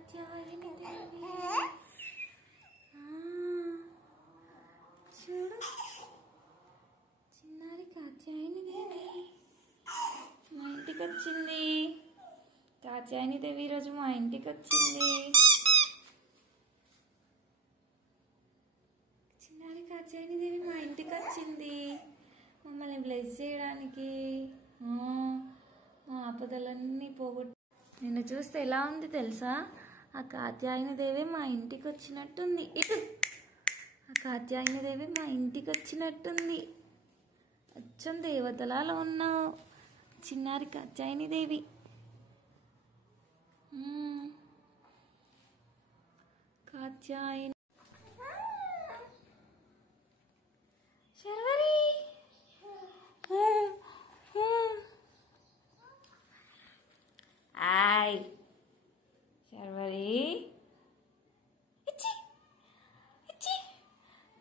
కాత్యాయని దేవి చూడు చిన్నారి కాత్యాయని దేవి మా ఇంటికి వచ్చింది. కాత్యాయని దేవి ఈరోజు మా ఇంటికి వచ్చింది. చిన్నారి కాత్యాయని దేవి మా ఇంటికి వచ్చింది మమ్మల్ని బ్లెస్ చేయడానికి. మా ఆపదలన్నీ పోగొట్టు నిన్ను చూస్తే ఎలా ఉంది తెలుసా? ఆ కాత్యాయని దేవి మా ఇంటికి వచ్చినట్టుంది. ఆ కాత్యాయని దేవి మా ఇంటికి వచ్చినట్టుంది. అచ్చం దేవతలాలో ఉన్నావు చిన్నారి కాత్యాయని దేవి. కాత్యాయని శర్వరి ఆయ్ శర్వరి ఇచ్చి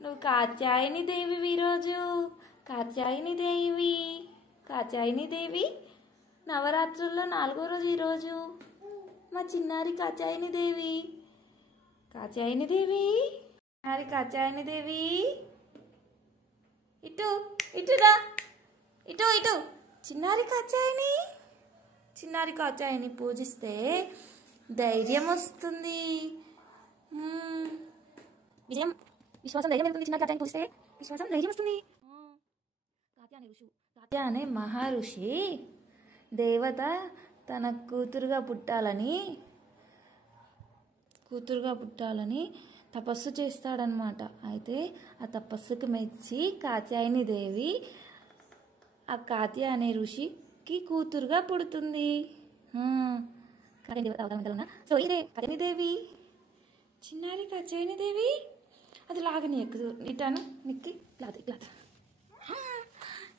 నువ్వు కాత్యాయని దేవి ఈరోజు. కాత్యాయని దేవి నవరాత్రుల్లో 4వ రోజు ఈరోజు. మా చిన్నారి కాత్యాయని దేవి. చిన్నారి కాత్యాయని దేవి ఇటురా ఇటు చిన్నారి కాత్యాయని పూజిస్తే ధైర్యం వస్తుంది. విశ్వాసం ధైర్యం వెళ్తుంది. చిన్నారి కాత్యాయని పూజిస్తే విశ్వాసం ధైర్యం వస్తుంది. కాత్య అనే మహర్షి దేవత తన కూతురుగా పుట్టాలని తపస్సు చేస్తాడనమాట. అయితే ఆ తపస్సుకి మెచ్చి కాత్యాయని దేవి ఆ కాత్య అనే ఋషికి కూతురుగా పుడుతుంది. సో ఇదే కాత్యాయని దేవి. చిన్నారి కాత్యాయని దేవి అది లాగని ఎక్కుదు ఇటాను నిక్కి ఇట్లా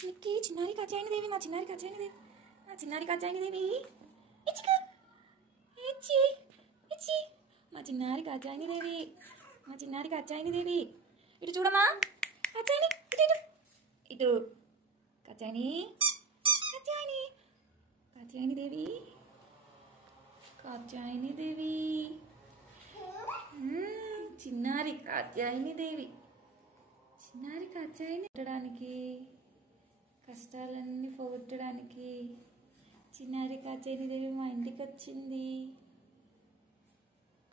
నిక్కి చిన్నారి కాత్యాయని దేవి. నా చిన్నారి కాత్యాయని దేవి ఇచ్చి మా చిన్నారి కాత్యాయని దేవి ఇటు చూడమ్మా. కాత్యాయని ఇటు కాత్యాయని దేవి చిన్నారి కాత్యాయని దేవి పెట్టడానికి కష్టాలన్నీ పోగొట్టడానికి చిన్నారి కాత్యాయని దేవి మా ఇంటికి వచ్చింది.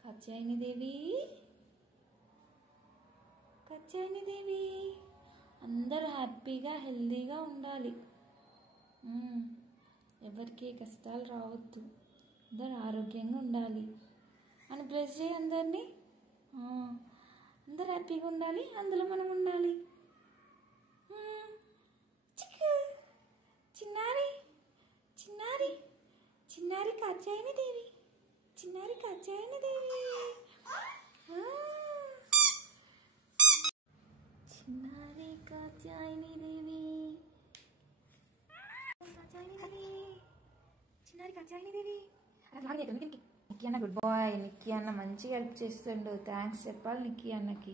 కాత్యాయని దేవి అందరూ హ్యాపీగా హెల్దీగా ఉండాలి. ఎవరికి కష్టాలు రావద్దు, అందరూ ఆరోగ్యంగా ఉండాలి అని బ్లెస్ చేయి అందరినీ. అందరూ హ్యాపీగా ఉండాలి, అందులో మనం ఉండాలి. చిన్నారి కాత్యాయని దేవి చిన్నారి కాత్యాయని దేవి నిక్కీ అన్న గుడ్ బాయ్. నిక్కీ అన్న మంచిగా హెల్ప్ చేస్తుండు. థ్యాంక్స్ చెప్పాలి నిక్కీ అన్నకి.